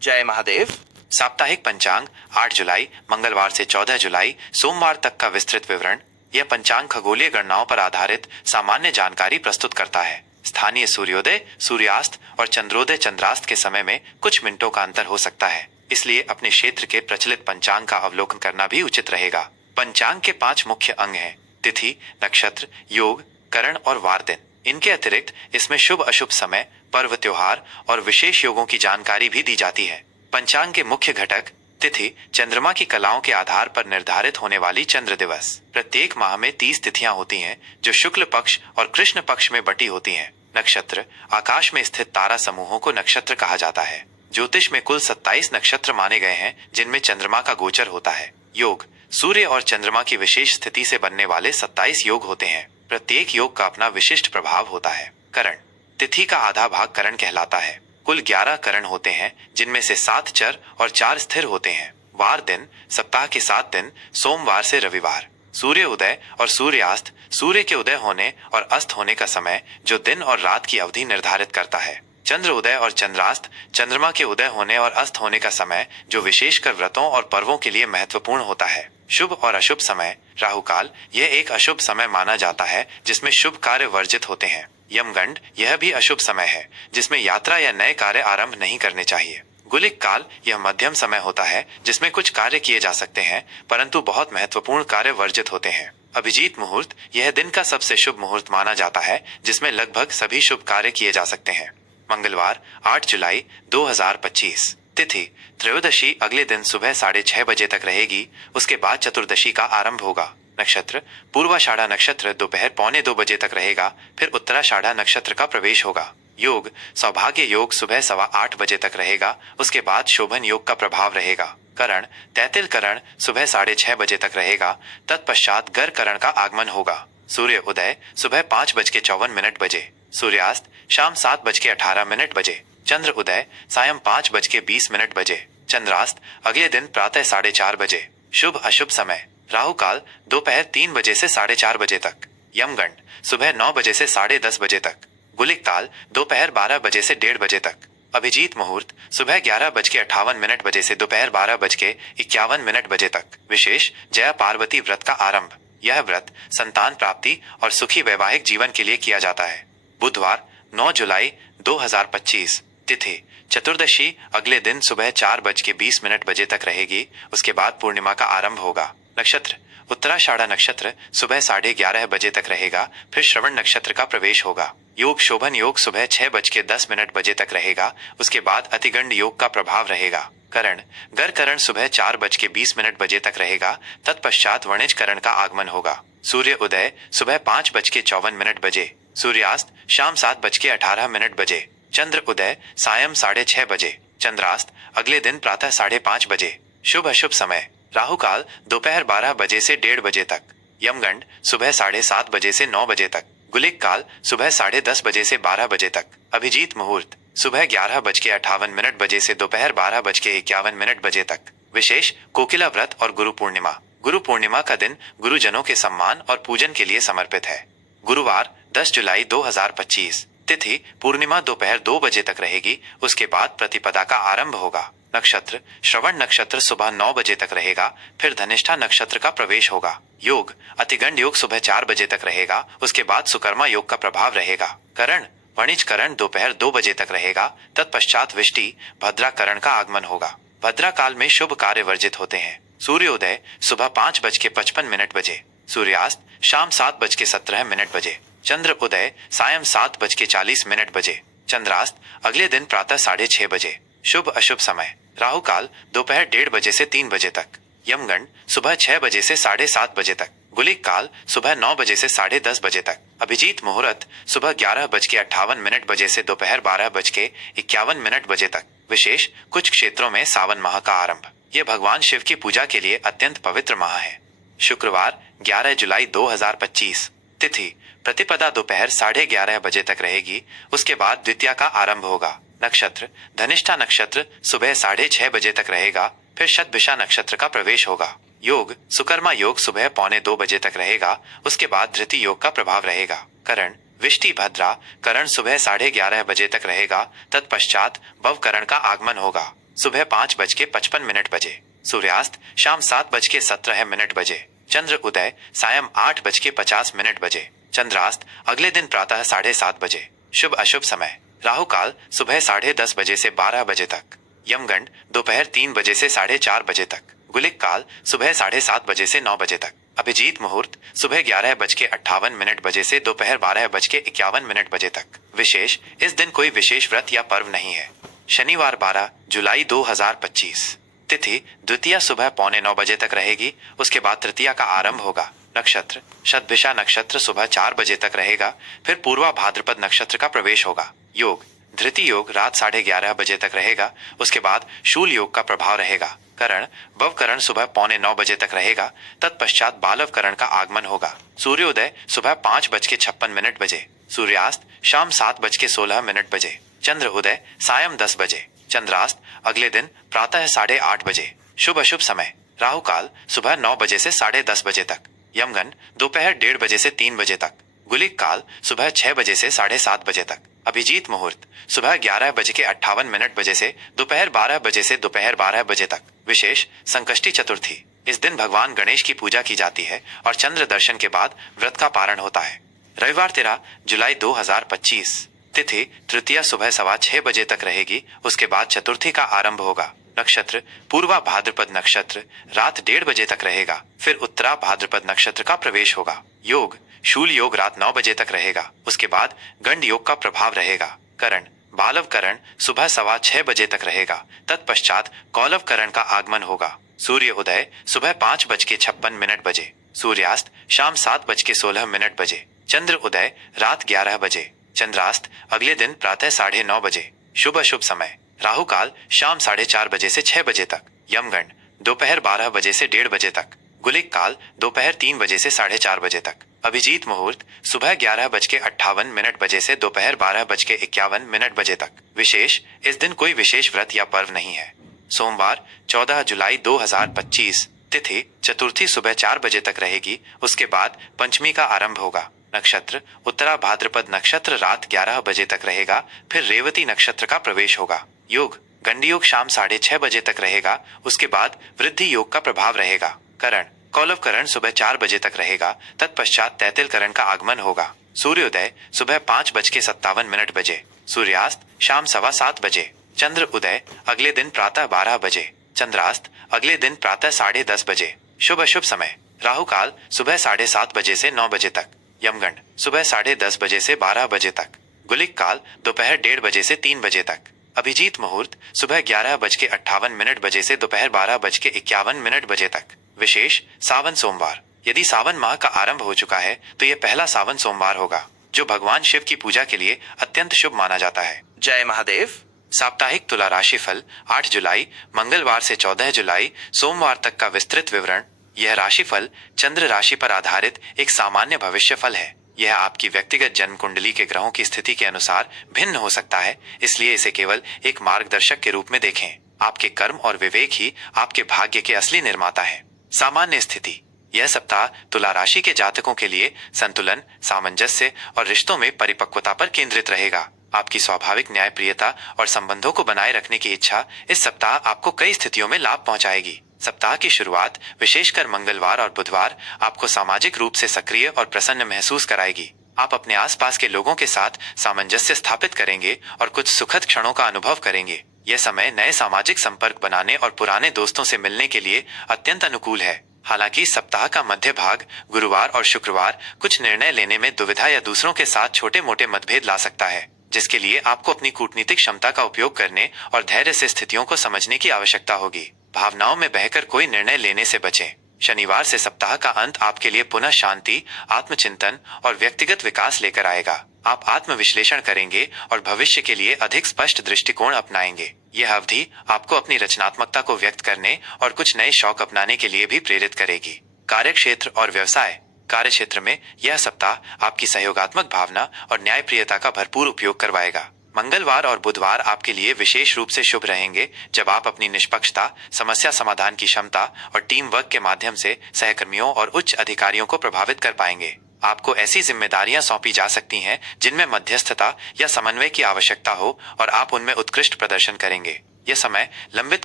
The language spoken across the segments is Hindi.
जय महादेव। साप्ताहिक पंचांग 8 जुलाई मंगलवार से 14 जुलाई सोमवार तक का विस्तृत विवरण। यह पंचांग खगोलीय गणनाओं पर आधारित सामान्य जानकारी प्रस्तुत करता है। स्थानीय सूर्योदय, सूर्यास्त और चंद्रोदय चंद्रास्त के समय में कुछ मिनटों का अंतर हो सकता है, इसलिए अपने क्षेत्र के प्रचलित पंचांग का अवलोकन करना भी उचित रहेगा। पंचांग के 5 मुख्य अंग हैं: तिथि, नक्षत्र, योग, करण और वार दिन। इनके अतिरिक्त इसमें शुभ अशुभ समय, पर्व त्योहार और विशेष योगों की जानकारी भी दी जाती है। पंचांग के मुख्य घटक: तिथि चंद्रमा की कलाओं के आधार पर निर्धारित होने वाली चंद्र दिवस। प्रत्येक माह में 30 तिथियां होती हैं, जो शुक्ल पक्ष और कृष्ण पक्ष में बटी होती हैं। नक्षत्र आकाश में स्थित तारा समूहों को नक्षत्र कहा जाता है। ज्योतिष में कुल 27 नक्षत्र माने गए हैं, जिनमें चंद्रमा का गोचर होता है। योग सूर्य और चंद्रमा की विशेष स्थिति से बनने वाले 27 योग होते हैं। प्रत्येक योग का अपना विशिष्ट प्रभाव होता है। करण तिथि का आधा भाग करण कहलाता है। कुल 11 करण होते हैं, जिनमें से 7 चर और 4 स्थिर होते हैं। वार दिन सप्ताह के 7 दिन सोमवार से रविवार। सूर्य उदय और सूर्यास्त सूर्य के उदय होने और अस्त होने का समय, जो दिन और रात की अवधि निर्धारित करता है। चंद्र उदय और चंद्रास्त चंद्रमा के उदय होने और अस्त होने का समय, जो विशेषकर व्रतों और पर्वों के लिए महत्वपूर्ण होता है। शुभ और अशुभ समय। राहु काल यह एक अशुभ समय माना जाता है, जिसमें शुभ कार्य वर्जित होते हैं। यमगंड यह भी अशुभ समय है, जिसमें यात्रा या नए कार्य आरंभ नहीं करने चाहिए। गुलिक काल यह मध्यम समय होता है, जिसमें कुछ कार्य किए जा सकते हैं, परंतु बहुत महत्वपूर्ण कार्य वर्जित होते हैं। अभिजीत मुहूर्त यह दिन का सबसे शुभ मुहूर्त माना जाता है, जिसमें लगभग सभी शुभ कार्य किए जा सकते हैं। मंगलवार 8 जुलाई 2025। तिथि त्रयोदशी अगले दिन सुबह 6:30 बजे तक रहेगी। उसके बाद चतुर्दशी का आरंभ होगा। नक्षत्र पूर्वाषाढ़ा नक्षत्र दोपहर 1:45 बजे तक रहेगा, फिर उत्तराषाढ़ा नक्षत्र का प्रवेश होगा। योग सौभाग्य योग सुबह 8:15 बजे तक रहेगा, उसके बाद शोभन योग का प्रभाव रहेगा। करण तैतिल करण सुबह 6:30 बजे तक रहेगा, तत्पश्चात गर करण का आगमन होगा। सूर्य उदय सुबह 5:54 बजे, सूर्यास्त शाम 7:18 बजे, चंद्र उदय सायं 5:20 बजे, चंद्रास्त अगले दिन प्रातः 4:30 बजे। शुभ अशुभ समय। राहु काल दोपहर 3 बजे से 4:30 बजे तक। यमगंड सुबह 9 बजे से 10:30 बजे तक। गुलिक काल दोपहर 12 बजे से 1:30 बजे तक। अभिजीत मुहूर्त सुबह 11:58 बजे से दोपहर 12:51 बजे तक। विशेष जया पार्वती व्रत का आरंभ। यह व्रत संतान प्राप्ति और सुखी वैवाहिक जीवन के लिए किया जाता है। बुधवार 9 जुलाई 2025। तिथि चतुर्दशी अगले दिन सुबह 4:20 बजे तक रहेगी, उसके बाद पूर्णिमा का आरंभ होगा। नक्षत्र उत्तराषाढ़ा नक्षत्र सुबह 11:30 बजे तक रहेगा, फिर श्रवण नक्षत्र का प्रवेश होगा। योग शोभन योग सुबह 6:10 बजे तक रहेगा, उसके बाद अतिगंड योग का प्रभाव रहेगा। करण गर करण सुबह 4:20 बजे तक रहेगा, तत्पश्चात वणिज करण का आगमन होगा। सूर्य उदय सुबह 5:54 बजे, सूर्यास्त शाम 7:18 बजे, चंद्र उदय सायं 6:30 बजे, चंद्रास्त अगले दिन प्रातः 5:30 बजे। शुभ अशुभ समय। राहु काल दोपहर 12 बजे से 1:30 बजे तक। यमगंड सुबह 7:30 बजे से 9 बजे तक। गुलिक काल सुबह 10:30 बजे से 12 बजे तक। अभिजीत मुहूर्त सुबह 11:58 बजे से दोपहर 12:51 बजे तक। विशेष कोकिला व्रत और गुरु पूर्णिमा। गुरु पूर्णिमा का दिन गुरुजनों के सम्मान और पूजन के लिए समर्पित है। गुरुवार 10 जुलाई 2025। तिथि पूर्णिमा दोपहर 2 बजे तक रहेगी, उसके बाद प्रतिपदा का आरंभ होगा। नक्षत्र श्रवण नक्षत्र सुबह 9 बजे तक रहेगा, फिर धनिष्ठा नक्षत्र का प्रवेश होगा। योग अतिगंड योग सुबह 4 बजे तक रहेगा, उसके बाद सुकर्मा योग का प्रभाव रहेगा। करण वणिज करण दोपहर 2 बजे तक रहेगा, तत्पश्चात विष्टि भद्रा करण का आगमन होगा। भद्रा काल में शुभ कार्य वर्जित होते हैं। सूर्योदय सुबह 5:55 बजे, सूर्यास्त शाम 7:17 बजे, चंद्र उदय सायं 7:40 बजे, चंद्रास्त अगले दिन प्रातः 6:30 बजे। शुभ अशुभ समय। राहु काल दोपहर 1:30 बजे से 3 बजे तक। यमगंड सुबह 6 बजे से 7:30 बजे तक। गुलिक काल सुबह 9 बजे से 10:30 बजे तक। अभिजीत मुहूर्त सुबह 11:58 बजे से दोपहर 12:51 बजे तक। विशेष कुछ क्षेत्रों में सावन माह का आरंभ। यह भगवान शिव की पूजा के लिए अत्यंत पवित्र माह है। शुक्रवार 11 जुलाई 2025। तिथि प्रतिपदा दोपहर 11:30 बजे तक रहेगी, उसके बाद द्वितीया का आरंभ होगा। नक्षत्र धनिष्ठा नक्षत्र सुबह 6:30 बजे तक रहेगा, फिर शतभिषा नक्षत्र का प्रवेश होगा। योग सुकर्मा योग सुबह 1:45 बजे तक रहेगा, उसके बाद धृति योग का प्रभाव रहेगा। करण विष्टि भद्रा करण सुबह 11:30 बजे तक रहेगा, तत्पश्चात भव करण का आगमन होगा। सुबह 5:55 बजे। सूर्यास्त शाम 7:17 बजे। चंद्र उदय सायं 8:50 बजे। चंद्रास्त अगले दिन प्रातः 7:30 बजे। शुभ अशुभ समय राहु काल सुबह 10:30 बजे से 12 बजे तक। यमगंड दोपहर 3 बजे से 4:30 बजे तक। गुलिक काल सुबह 7:30 बजे से 9 बजे तक। अभिजीत मुहूर्त सुबह 11:58 बजे से दोपहर 12:51 बजे तक। विशेष इस दिन कोई विशेष व्रत या पर्व नहीं है। शनिवार 12 जुलाई 2025। तिथि द्वितीया सुबह 8:45 बजे तक रहेगी, उसके बाद तृतीया का आरंभ होगा। नक्षत्र शतभिषा नक्षत्र सुबह 4 बजे तक रहेगा, फिर पूर्वा भाद्रपद नक्षत्र का प्रवेश होगा। योग धृति योग रात 11:30 बजे तक रहेगा, उसके बाद शूल योग का प्रभाव रहेगा। करण भवकरण सुबह 8:45 बजे तक रहेगा, तत्पश्चात बालव करण का आगमन होगा। सूर्योदय सुबह 5:56 बजे। सूर्यास्त शाम 7:16 बजे। चंद्र उदय सायं 10 बजे। चंद्रास्त अगले दिन प्रातः 8:30 बजे। शुभ अशुभ समय राहु काल सुबह 9 बजे से 10:30 बजे तक। यमगन दोपहर 1:30 बजे से 3 बजे तक। गुलिक काल सुबह 6 बजे से 7:30 बजे तक। अभिजीत मुहूर्त सुबह 11:58 बजे से दोपहर 12 बजे से दोपहर 12 बजे तक। विशेष संकष्टी चतुर्थी इस दिन भगवान गणेश की पूजा की जाती है और चंद्र दर्शन के बाद व्रत का पारण होता है। रविवार 13 जुलाई 2025। तिथि तृतीया सुबह 6:15 बजे तक रहेगी, उसके बाद चतुर्थी का आरंभ होगा। नक्षत्र पूर्वा भाद्रपद नक्षत्र रात 1:30 बजे तक रहेगा, फिर उत्तरा भाद्रपद नक्षत्र का प्रवेश होगा। योग शूल योग रात 9 बजे तक रहेगा, उसके बाद गंड योग का प्रभाव रहेगा। करण बालव करण सुबह 6:15 बजे तक रहेगा, तत्पश्चात कौलव करण का आगमन होगा। सूर्य उदय सुबह 5:56 बजे। सूर्यास्त शाम 7:16 बजे। चंद्र उदय रात 11 बजे। चंद्रास्त अगले दिन प्रातः 9:30 बजे। शुभ अशुभ समय राहु काल शाम 4:30 बजे से 6 बजे तक। यमगंड दोपहर 12 बजे से 1:30 बजे तक। गुलिक काल दोपहर 3 बजे से 4:30 बजे तक। अभिजीत मुहूर्त सुबह 11:58 बजे से दोपहर 12:51 बजे तक। विशेष इस दिन कोई विशेष व्रत या पर्व नहीं है। सोमवार 14 जुलाई 2025। तिथि चतुर्थी सुबह 4 बजे तक रहेगी, उसके बाद पंचमी का आरंभ होगा। नक्षत्र उत्तरा भाद्रपद नक्षत्र रात 11 बजे तक रहेगा, फिर रेवती नक्षत्र का प्रवेश होगा। योग गंडी योग शाम 6:30 बजे तक रहेगा, उसके बाद वृद्धि योग का प्रभाव रहेगा। करण कौलव करण सुबह 4 बजे तक रहेगा, तत्पश्चात तैतिल करण का आगमन होगा। सूर्योदय सुबह 5:57 बजे। सूर्यास्त शाम 7:15 बजे। चंद्र उदय अगले दिन प्रातः 12 बजे। चंद्रास्त अगले दिन प्रातः 10:30 बजे। शुभ अशुभ समय राहु काल सुबह 7:30 बजे से 9 बजे तक। यमगंड सुबह 10:30 बजे से 12 बजे तक। गुलिक काल दोपहर 1:30 बजे से 3 बजे तक। अभिजीत मुहूर्त सुबह 11:58 बजे से दोपहर 12:51 बजे तक। विशेष सावन सोमवार यदि सावन माह का आरंभ हो चुका है तो यह पहला सावन सोमवार होगा, जो भगवान शिव की पूजा के लिए अत्यंत शुभ माना जाता है। जय महादेव। साप्ताहिक तुला राशि फल 8 जुलाई मंगलवार से 14 जुलाई सोमवार तक का विस्तृत विवरण। यह राशिफल चंद्र राशि पर आधारित एक सामान्य भविष्य फल है। यह आपकी व्यक्तिगत जन्म कुंडली के ग्रहों की स्थिति के अनुसार भिन्न हो सकता है, इसलिए इसे केवल एक मार्गदर्शक के रूप में देखें। आपके कर्म और विवेक ही आपके भाग्य के असली निर्माता है। सामान्य स्थिति यह सप्ताह तुला राशि के जातकों के लिए संतुलन, सामंजस्य और रिश्तों में परिपक्वता पर केंद्रित रहेगा। आपकी स्वाभाविक न्यायप्रियता और संबंधों को बनाए रखने की इच्छा इस सप्ताह आपको कई स्थितियों में लाभ पहुंचाएगी। सप्ताह की शुरुआत विशेषकर मंगलवार और बुधवार आपको सामाजिक रूप से सक्रिय और प्रसन्न महसूस कराएगी। आप अपने आसपास के लोगों के साथ सामंजस्य स्थापित करेंगे और कुछ सुखद क्षणों का अनुभव करेंगे। यह समय नए सामाजिक संपर्क बनाने और पुराने दोस्तों से मिलने के लिए अत्यंत अनुकूल है। हालांकि सप्ताह का मध्य भाग गुरुवार और शुक्रवार कुछ निर्णय लेने में दुविधा या दूसरों के साथ छोटे मोटे मतभेद ला सकता है, जिसके लिए आपको अपनी कूटनीतिक क्षमता का उपयोग करने और धैर्य से स्थितियों को समझने की आवश्यकता होगी। भावनाओं में बहकर कोई निर्णय लेने से बचें। शनिवार से सप्ताह का अंत आपके लिए पुनः शांति, आत्मचिंतन और व्यक्तिगत विकास लेकर आएगा। आप आत्मविश्लेषण करेंगे और भविष्य के लिए अधिक स्पष्ट दृष्टिकोण अपनाएंगे। यह अवधि आपको अपनी रचनात्मकता को व्यक्त करने और कुछ नए शौक अपनाने के लिए भी प्रेरित करेगी। कार्यक्षेत्र और व्यवसाय कार्यक्षेत्र में यह सप्ताह आपकी सहयोगात्मक भावना और न्यायप्रियता का भरपूर उपयोग करवाएगा। मंगलवार और बुधवार आपके लिए विशेष रूप से शुभ रहेंगे, जब आप अपनी निष्पक्षता, समस्या समाधान की क्षमता और टीम वर्क के माध्यम से सहकर्मियों और उच्च अधिकारियों को प्रभावित कर पाएंगे। आपको ऐसी जिम्मेदारियां सौंपी जा सकती हैं जिनमें मध्यस्थता या समन्वय की आवश्यकता हो और आप उनमें उत्कृष्ट प्रदर्शन करेंगे। यह समय लंबित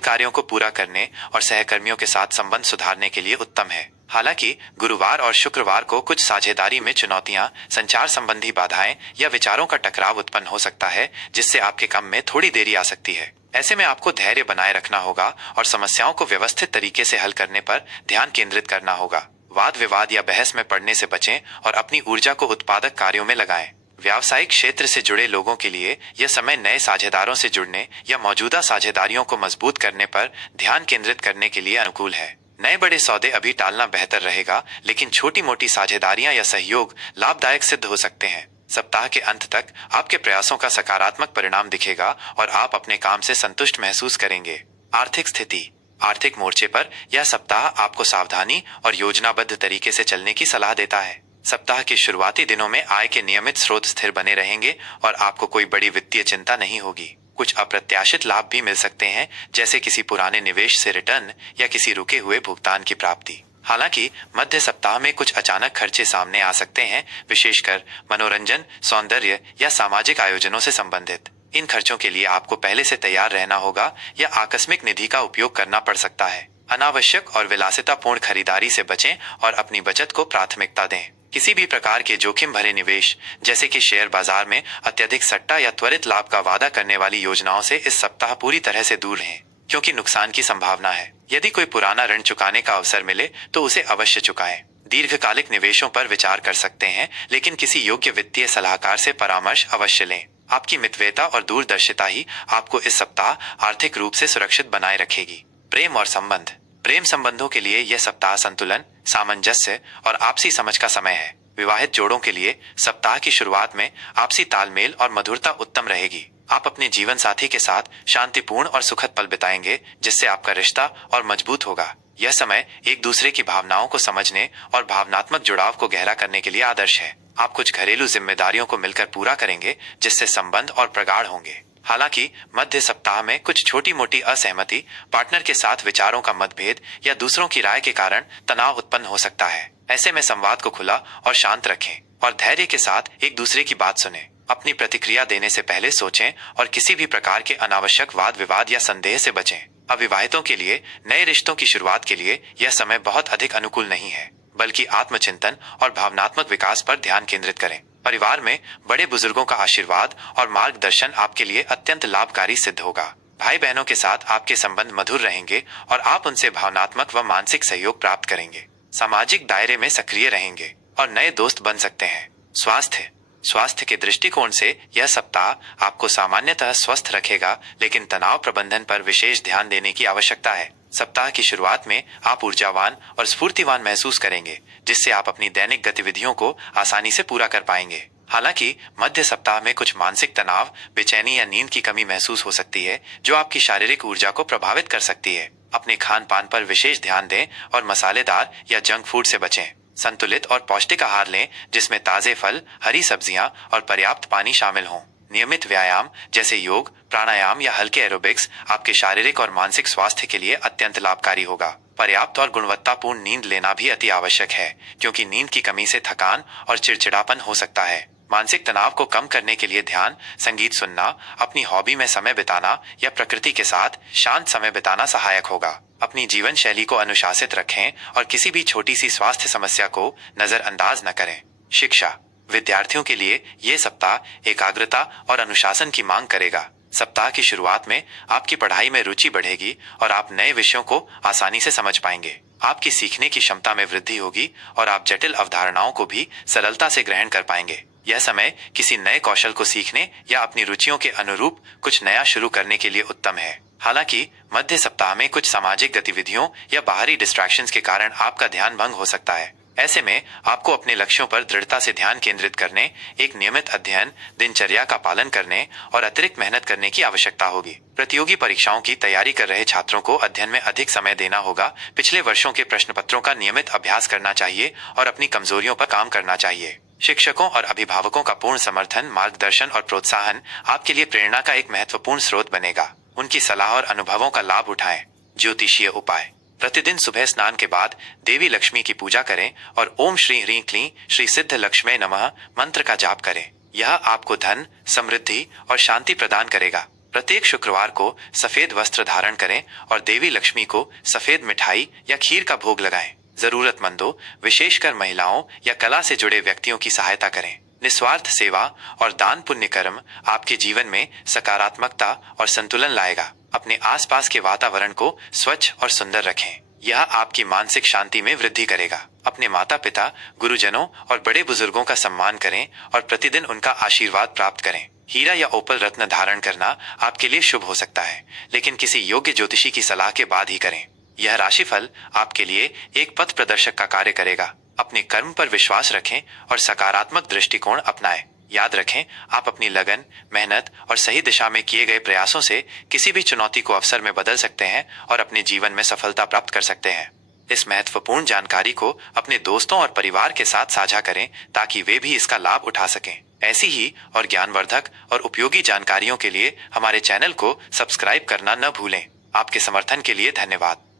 कार्यों को पूरा करने और सहकर्मियों के साथ संबंध सुधारने के लिए उत्तम है। हालांकि गुरुवार और शुक्रवार को कुछ साझेदारी में चुनौतियां, संचार संबंधी बाधाएं या विचारों का टकराव उत्पन्न हो सकता है, जिससे आपके काम में थोड़ी देरी आ सकती है। ऐसे में आपको धैर्य बनाए रखना होगा और समस्याओं को व्यवस्थित तरीके से हल करने पर ध्यान केंद्रित करना होगा। वाद विवाद या बहस में पड़ने से बचें और अपनी ऊर्जा को उत्पादक कार्यों में लगाएं। व्यावसायिक क्षेत्र से जुड़े लोगों के लिए यह समय नए साझेदारों से जुड़ने या मौजूदा साझेदारियों को मजबूत करने पर ध्यान केंद्रित करने के लिए अनुकूल है। नए बड़े सौदे अभी टालना बेहतर रहेगा, लेकिन छोटी मोटी साझेदारियां या सहयोग लाभदायक सिद्ध हो सकते हैं। सप्ताह के अंत तक आपके प्रयासों का सकारात्मक परिणाम दिखेगा और आप अपने काम से संतुष्ट महसूस करेंगे। आर्थिक स्थिति। आर्थिक मोर्चे पर यह सप्ताह आपको सावधानी और योजनाबद्ध तरीके से चलने की सलाह देता है। सप्ताह के शुरुआती दिनों में आय के नियमित स्रोत स्थिर बने रहेंगे और आपको कोई बड़ी वित्तीय चिंता नहीं होगी। कुछ अप्रत्याशित लाभ भी मिल सकते हैं, जैसे किसी पुराने निवेश से रिटर्न या किसी रुके हुए भुगतान की प्राप्ति। हालांकि मध्य सप्ताह में कुछ अचानक खर्चे सामने आ सकते हैं, विशेषकर मनोरंजन, सौंदर्य या सामाजिक आयोजनों से संबंधित। इन खर्चों के लिए आपको पहले से तैयार रहना होगा या आकस्मिक निधि का उपयोग करना पड़ सकता है। अनावश्यक और विलासितापूर्ण खरीदारी से बचें और अपनी बचत को प्राथमिकता दें। किसी भी प्रकार के जोखिम भरे निवेश, जैसे कि शेयर बाजार में अत्यधिक सट्टा या त्वरित लाभ का वादा करने वाली योजनाओं से इस सप्ताह पूरी तरह से दूर रहें, क्योंकि नुकसान की संभावना है। यदि कोई पुराना ऋण चुकाने का अवसर मिले तो उसे अवश्य चुकाएं। दीर्घकालिक निवेशों पर विचार कर सकते हैं, लेकिन किसी योग्य वित्तीय सलाहकार से परामर्श अवश्य लें। आपकी मितव्ययिता और दूरदर्शिता ही आपको इस सप्ताह आर्थिक रूप से सुरक्षित बनाए रखेगी। प्रेम और संबंध। प्रेम संबंधों के लिए यह सप्ताह संतुलन, सामंजस्य और आपसी समझ का समय है। विवाहित जोड़ों के लिए सप्ताह की शुरुआत में आपसी तालमेल और मधुरता उत्तम रहेगी। आप अपने जीवन साथी के साथ शांतिपूर्ण और सुखद पल बिताएंगे, जिससे आपका रिश्ता और मजबूत होगा। यह समय एक दूसरे की भावनाओं को समझने और भावनात्मक जुड़ाव को गहरा करने के लिए आदर्श है। आप कुछ घरेलू जिम्मेदारियों को मिलकर पूरा करेंगे, जिससे संबंध और प्रगाढ़ होंगे। हालांकि मध्य सप्ताह में कुछ छोटी मोटी असहमति, पार्टनर के साथ विचारों का मतभेद या दूसरों की राय के कारण तनाव उत्पन्न हो सकता है। ऐसे में संवाद को खुला और शांत रखें और धैर्य के साथ एक दूसरे की बात सुनें। अपनी प्रतिक्रिया देने से पहले सोचें और किसी भी प्रकार के अनावश्यक वाद विवाद या संदेह से बचें। अविवाहितों के लिए नए रिश्तों की शुरुआत के लिए यह समय बहुत अधिक अनुकूल नहीं है, बल्कि आत्मचिंतन और भावनात्मक विकास पर ध्यान केंद्रित करें। परिवार में बड़े बुजुर्गों का आशीर्वाद और मार्गदर्शन आपके लिए अत्यंत लाभकारी सिद्ध होगा। भाई बहनों के साथ आपके संबंध मधुर रहेंगे और आप उनसे भावनात्मक व मानसिक सहयोग प्राप्त करेंगे। सामाजिक दायरे में सक्रिय रहेंगे और नए दोस्त बन सकते हैं। स्वास्थ्य। स्वास्थ्य के दृष्टिकोण से यह सप्ताह आपको सामान्यतः स्वस्थ रखेगा, लेकिन तनाव प्रबंधन पर विशेष ध्यान देने की आवश्यकता है। सप्ताह की शुरुआत में आप ऊर्जावान और स्फूर्तिवान महसूस करेंगे, जिससे आप अपनी दैनिक गतिविधियों को आसानी से पूरा कर पाएंगे। हालांकि मध्य सप्ताह में कुछ मानसिक तनाव, बेचैनी या नींद की कमी महसूस हो सकती है, जो आपकी शारीरिक ऊर्जा को प्रभावित कर सकती है। अपने खान पान पर विशेष ध्यान दें और मसालेदार या जंक फूड से बचें। संतुलित और पौष्टिक आहार लें, जिसमें ताजे फल, हरी सब्जियां और पर्याप्त पानी शामिल हों। नियमित व्यायाम जैसे योग, प्राणायाम या हल्के एरोबिक्स आपके शारीरिक और मानसिक स्वास्थ्य के लिए अत्यंत लाभकारी होगा। पर्याप्त और गुणवत्तापूर्ण नींद लेना भी अति आवश्यक है, क्योंकि नींद की कमी से थकान और चिड़चिड़ापन हो सकता है। मानसिक तनाव को कम करने के लिए ध्यान, संगीत सुनना, अपनी हॉबी में समय बिताना या प्रकृति के साथ शांत समय बिताना सहायक होगा। अपनी जीवन शैली को अनुशासित रखें और किसी भी छोटी सी स्वास्थ्य समस्या को नजरअंदाज न करें। शिक्षा। विद्यार्थियों के लिए ये सप्ताह एकाग्रता और अनुशासन की मांग करेगा। सप्ताह की शुरुआत में आपकी पढ़ाई में रुचि बढ़ेगी और आप नए विषयों को आसानी से समझ पाएंगे। आपकी सीखने की क्षमता में वृद्धि होगी और आप जटिल अवधारणाओं को भी सरलता से ग्रहण कर पाएंगे। यह समय किसी नए कौशल को सीखने या अपनी रुचियों के अनुरूप कुछ नया शुरू करने के लिए उत्तम है। हालांकि मध्य सप्ताह में कुछ सामाजिक गतिविधियों या बाहरी डिस्ट्रैक्शंस के कारण आपका ध्यान भंग हो सकता है। ऐसे में आपको अपने लक्ष्यों पर दृढ़ता से ध्यान केंद्रित करने, एक नियमित अध्ययन दिनचर्या का पालन करने और अतिरिक्त मेहनत करने की आवश्यकता होगी। प्रतियोगी परीक्षाओं की तैयारी कर रहे छात्रों को अध्ययन में अधिक समय देना होगा। पिछले वर्षों के प्रश्न पत्रों का नियमित अभ्यास करना चाहिए और अपनी कमजोरियों पर काम करना चाहिए। शिक्षकों और अभिभावकों का पूर्ण समर्थन, मार्गदर्शन और प्रोत्साहन आपके लिए प्रेरणा का एक महत्वपूर्ण स्रोत बनेगा। उनकी सलाह और अनुभवों का लाभ उठाएं। ज्योतिषीय उपाय। प्रतिदिन सुबह स्नान के बाद देवी लक्ष्मी की पूजा करें और ओम श्री ह्रीं क्लीं श्री सिद्ध लक्ष्मै नमः मंत्र का जाप करें। यह आपको धन, समृद्धि और शांति प्रदान करेगा। प्रत्येक शुक्रवार को सफेद वस्त्र धारण करें और देवी लक्ष्मी को सफेद मिठाई या खीर का भोग लगाएं। जरूरतमंदों, विशेषकर महिलाओं या कला से जुड़े व्यक्तियों की सहायता करें। निस्वार्थ सेवा और दान पुण्य कर्म आपके जीवन में सकारात्मकता और संतुलन लाएगा। अपने आसपास के वातावरण को स्वच्छ और सुंदर रखें, यह आपकी मानसिक शांति में वृद्धि करेगा। अपने माता पिता, गुरुजनों और बड़े बुजुर्गों का सम्मान करें और प्रतिदिन उनका आशीर्वाद प्राप्त करें। हीरा या ओपल रत्न धारण करना आपके लिए शुभ हो सकता है, लेकिन किसी योग्य ज्योतिषी की सलाह के बाद ही करें। यह राशिफल आपके लिए एक पथ प्रदर्शक का कार्य करेगा। अपने कर्म पर विश्वास रखें और सकारात्मक दृष्टिकोण अपनाएं। याद रखें, आप अपनी लगन, मेहनत और सही दिशा में किए गए प्रयासों से किसी भी चुनौती को अवसर में बदल सकते हैं और अपने जीवन में सफलता प्राप्त कर सकते हैं। इस महत्वपूर्ण जानकारी को अपने दोस्तों और परिवार के साथ साझा करें ताकि वे भी इसका लाभ उठा सकें। ऐसी ही और ज्ञानवर्धक और उपयोगी जानकारियों के लिए हमारे चैनल को सब्सक्राइब करना न भूलें। आपके समर्थन के लिए धन्यवाद।